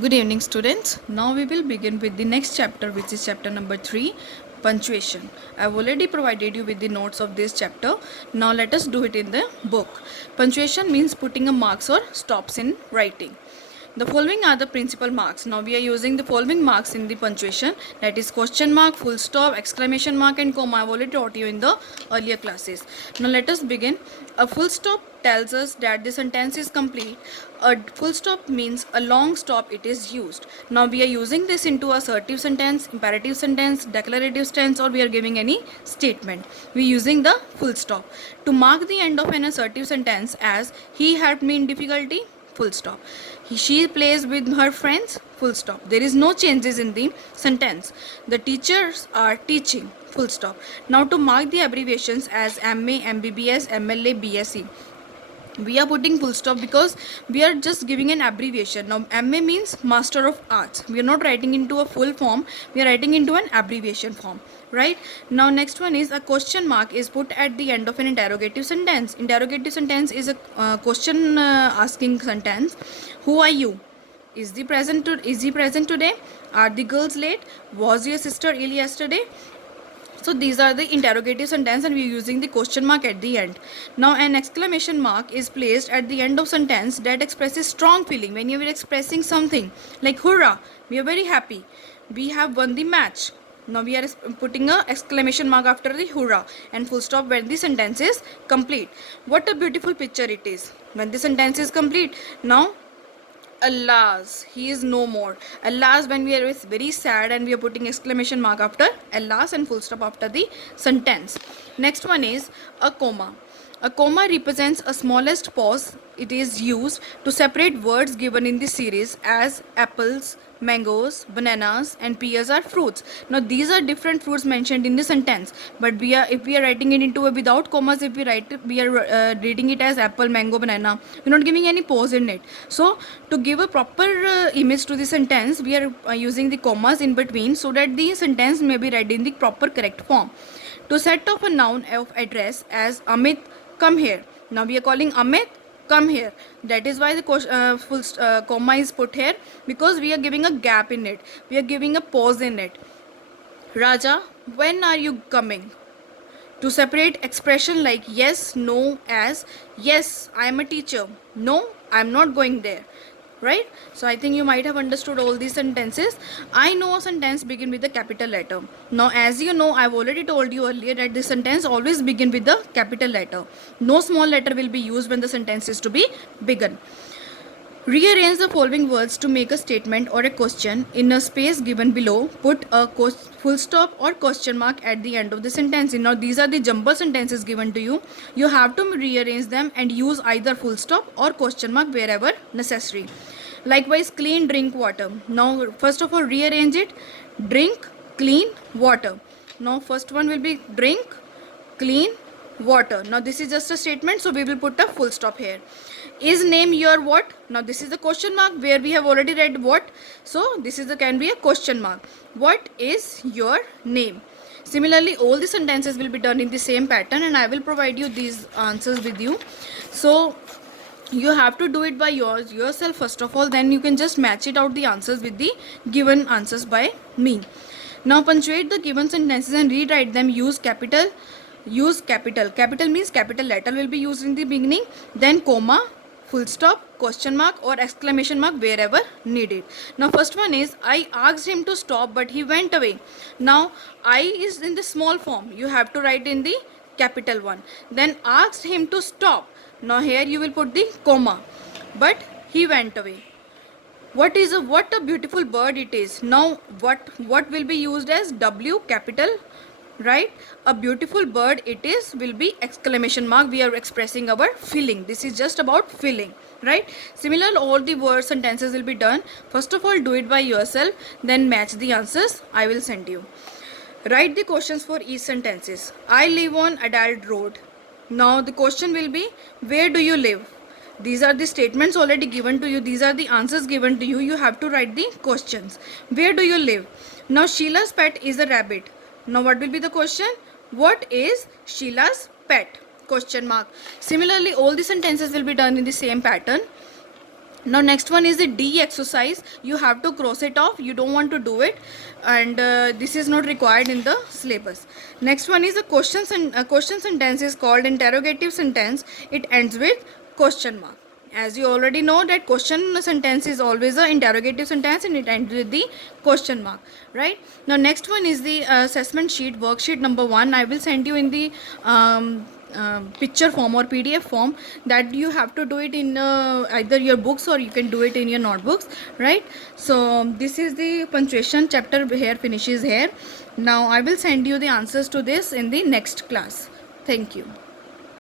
Good evening, students. Now we will begin with the next chapter, which is chapter number 3, punctuation. I have already provided you with the notes of this chapter. Now let us do it in the book. Punctuation means putting a marks or stops in writing. The following are the principal marks. Now we are using the following marks in the punctuation, that is question mark, full stop, exclamation mark and comma. I have already taught you in the earlier classes. Now let us begin. A full stop tells us that the sentence is complete. A full stop means a long stop it is used. Now we are using this into assertive sentence, imperative sentence, declarative sentence, or we are giving any statement. We are using the full stop. To mark the end of an assertive sentence as he helped me in difficulty, full stop. She plays with her friends, full stop. There is no changes in the sentence. The teachers are teaching, full stop. Now to mark the abbreviations as MA, MBBS, MLA, BSc, we are putting full stop because we are just giving an abbreviation. Now MA means Master of Arts. We are not writing into a full form, we are writing into an abbreviation form, right? Now next one is a question mark is put at the end of an interrogative sentence. Interrogative sentence is a question asking sentence. Who are you? Is he present today? Are the girls late? Was your sister ill yesterday? So these are the interrogative sentence and we are using the question mark at the end. Now an exclamation mark is placed at the end of sentence that expresses strong feeling. When you are expressing something like hurrah, we are very happy, we have won the match. Now we are putting a exclamation mark after the hurrah and full stop when the sentence is complete. What a beautiful picture it is when the sentence is complete. Now alas, he is no more. Alas, when we are very sad and we are putting exclamation mark after alas and full stop after the sentence. Next one is a comma. A comma represents a smallest pause. It is used to separate words given in the series as apples, mangoes, bananas and pears are fruits. Now these are different fruits mentioned in the sentence, but if we are writing it into a without commas, if we are reading it as apple, mango, banana, we are not giving any pause in it. So to give a proper image to the sentence, we are using the commas in between so that the sentence may be read in the proper correct form. To set off a noun of address as Amit, come here. Now we are calling Amit, come here. That is why the full comma is put here, because we are giving a gap in it, we are giving a pause in it. Raja, when are you coming? To separate expression like yes, no as yes, I am a teacher, no, I am not going there, right? So I think you might have understood all these sentences. I know a sentence begin with a capital letter. Now as you know, I've already told you earlier that this sentence always begin with the capital letter. No small letter will be used when the sentence is to be begun. Rearrange the following words to make a statement or a question. In a space given below, put a full stop or question mark at the end of the sentence. Now these are the jumble sentences given to you. You have to rearrange them and use either full stop or question mark wherever necessary. Likewise, clean, drink water. Now first of all, rearrange it. Drink, clean, water. Now first one will be drink, clean, water. Now this is just a statement, so we will put a full stop here. Is name your what? Now this is the question mark where we have already read what, so this is can be a question mark. What is your name? Similarly, all the sentences will be done in the same pattern and I will provide you these answers with you. So you have to do it by yourself first of all, then you can just match it out the answers with the given answers by me. Now punctuate the given sentences and rewrite them. Use capital. Capital means capital letter will be used in the beginning, then comma, full stop, question mark or exclamation mark wherever needed. Now first one is I asked him to stop but he went away. Now I is in the small form, you have to write in the capital one. Then asked him to stop. Now here you will put the comma, but he went away. What a beautiful bird it is. Now what will be used as W capital, right? A beautiful bird it is will be exclamation mark. We are expressing our feeling. This is just about feeling, right? Similar, all the words sentences will be done. First of all, do it by yourself, then match the answers I will send you. Write the questions for each sentences. I live on Adalt Road. Now the question will be where do you live? These are the statements already given to you, these are the answers given to you. You have to write the questions. Where do you live? Now Sheila's pet is a rabbit. Now what will be the question? What is Sheila's pet? Question mark. Similarly, all the sentences will be done in the same pattern. Now next one is the D exercise. You have to cross it off, you don't want to do it, and this is not required in the syllabus. Next one is a question sentence is called interrogative sentence. It ends with question mark. As you already know that question sentence is always a interrogative sentence and it ends with the question mark, right? Now next one is the assessment sheet, worksheet number 1. I will send you in the picture form or PDF form, that you have to do it in either your books or you can do it in your notebooks, right? So this is the punctuation chapter here, finishes here. Now I will send you the answers to this in the next class. Thank you.